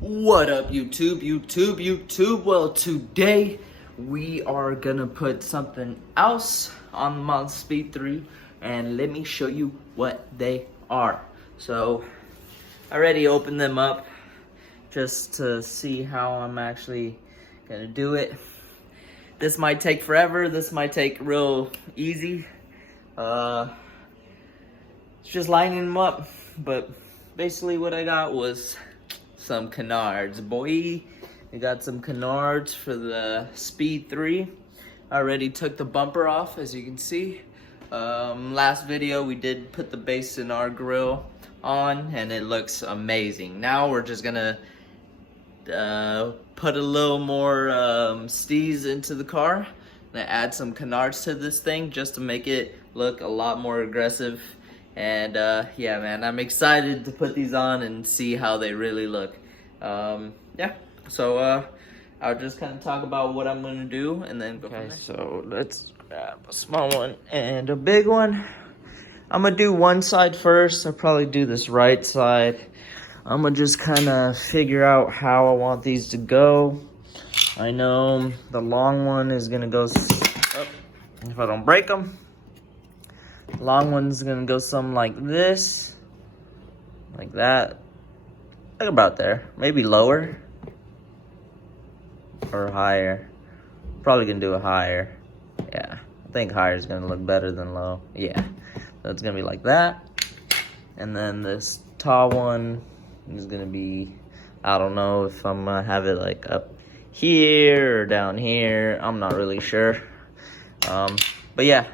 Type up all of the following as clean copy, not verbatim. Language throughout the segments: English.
What up, YouTube? Well, today we are gonna put something else on the Mazdaspeed 3, and let me show you what they are. So, I already opened them up just to see how I'm actually gonna do it. This might take forever, this might take real easy. It's just lining them up, but basically what I got was some Canards, boy. We got some Canards for the Speed 3. I already took the bumper off, as you can see. Last video we did put the base in our grill on, and it looks amazing. Now we're just gonna put a little more steez into the car and add some Canards to this thing just to make it look a lot more aggressive. And yeah, man, I'm excited to put these on and see how they really look. Yeah, so I'll just kind of talk about what I'm gonna do and then go from there. So let's grab a small one and a big one. I'm gonna do one side first. I'll probably do this right side. I'm gonna just kind of figure out how I want these to go. I know the long one is gonna go, if I don't break them. Long one's gonna go something like this, like that, like about there, maybe lower or higher. Probably gonna do it higher. Yeah, I think higher is gonna look better than low. Yeah, so it's gonna be like that. And then this tall one is gonna be, I don't know if I'm gonna have it like up here or down here. I'm not really sure. But yeah.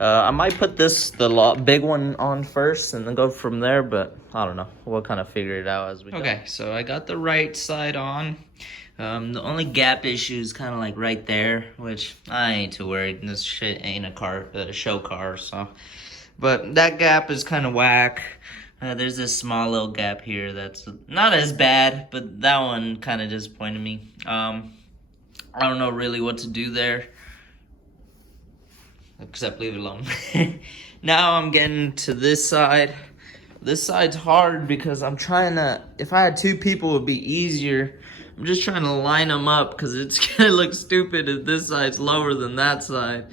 I might put the big one on first and then go from there, but I don't know. We'll kind of figure it out as we go. Okay, so I got the right side on. The only gap issue is kind of like right there, which I ain't too worried. This shit ain't a show car, so. But that gap is kind of whack. There's this small little gap here that's not as bad, but that one kind of disappointed me. I don't know really what to do there, except leave it alone. Now I'm getting to this side. This side's hard because I'm trying to, if I had two people, it would be easier. I'm just trying to line them up because it's gonna look stupid if this side's lower than that side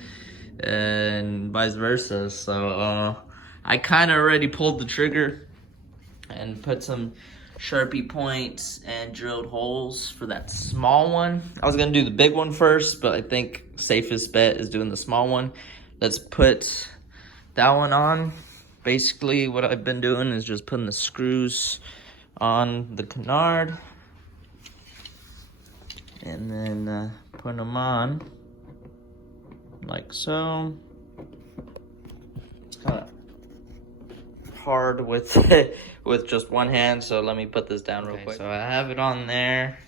and vice versa. So I kind of already pulled the trigger and put some Sharpie points and drilled holes for that small one. I was gonna do the big one first, but I think safest bet is doing the small one. Let's put that one on. Basically what I've been doing is just putting the screws on the Canard and then putting them on like so. It's kind of hard with with just one hand, so let me put this down real quick. So I have it on there.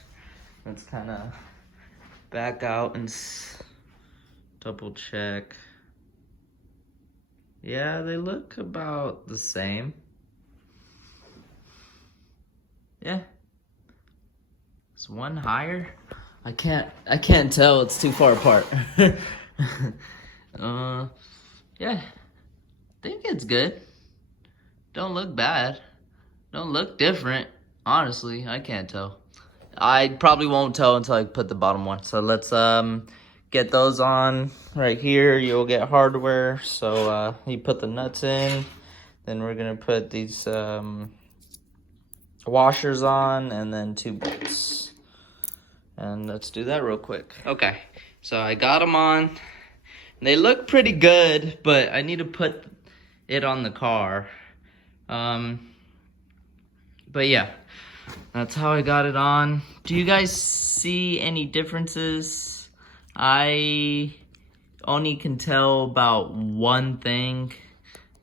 Let's kind of back out and double check. Yeah, they look about the same. Yeah. Is one higher? I can't tell, it's too far apart. Yeah. I think it's good. Don't look bad. Don't look different. Honestly, I can't tell. I probably won't tell until I put the bottom one. So let's get those on right here. You'll get hardware. So you put the nuts in. Then we're gonna put these washers on and then 2 bolts. And let's do that real quick. Okay, so I got them on. They look pretty good, but I need to put it on the car. But yeah, that's how I got it on. Do you guys see any differences? I only can tell about one thing.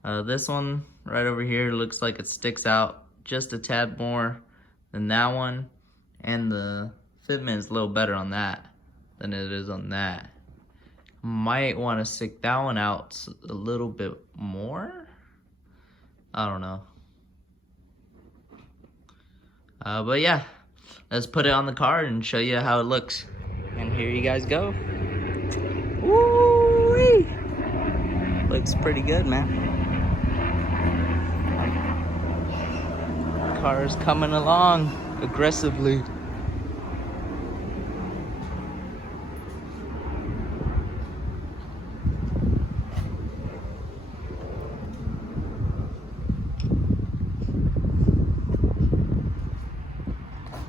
This one right over here looks like it sticks out just a tad more than that one, and the fitment is a little better on that than it is on that. Might want to stick that one out a little bit more. I don't know. But yeah, let's put it on the car and show you how it looks. And here you guys go. Woo-wee! Looks pretty good, man. Car's coming along. aggressively.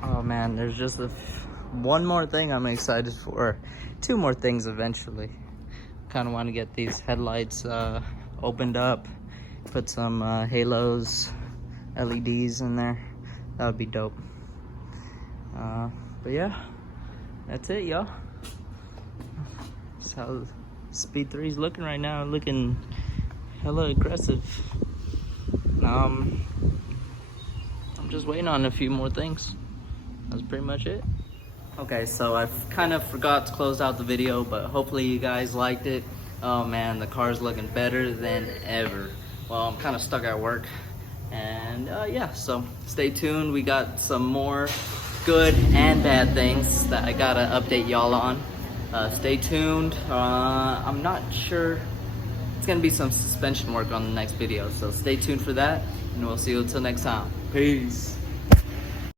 Oh man, there's just one more thing I'm excited for. Two more things eventually. Kind of want to get these headlights opened up, put some halos, LEDs in there. That would be dope. But yeah, that's it, y'all. That's how Speed 3 is looking right now. Looking hella aggressive. I'm just waiting on a few more things. That's pretty much it. Okay, so I kind of forgot to close out the video, but hopefully you guys liked it. Oh man, the car's looking better than ever. Well, I'm kind of stuck at work. And yeah, so stay tuned. We got some more good and bad things that I gotta update y'all on. Stay tuned. I'm not sure. It's gonna be some suspension work on the next video, so stay tuned for that. And we'll see you until next time. Peace.